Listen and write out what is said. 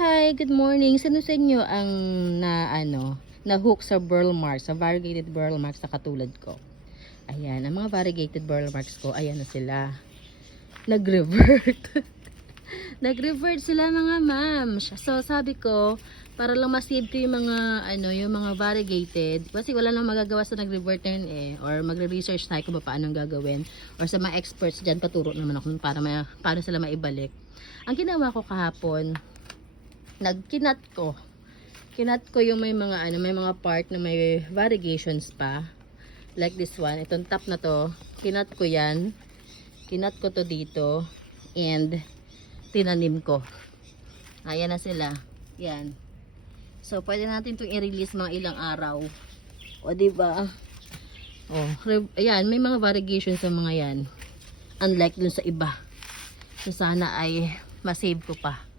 Hi, good morning. Sino sa inyo ang na hook sa burl marks, sa variegated burl marks na katulad ko? Ayan, ang mga variegated burl marks ko, ayan na sila. Nag-revert. Nag-revert sila mga ma'am. So sabi ko, para lang ma-save ko yung mga yung mga variegated, kasi wala nang magagawa sa nag-revert na yun or magre-research tayo kung paano gagawin, or sa mga experts diyan paturo naman ako paano sila maibalik. Ang ginawa ko kahapon, kinat ko yung may mga part na may variegations pa, like this one, itong top na to, kinat ko to dito, and tinanim ko. Ayan na sila, yan. So pwede natin itong i-release mga ilang araw, o diba, ayan, may mga variegations sa mga yan, unlike dun sa iba. So sana ay masave ko pa.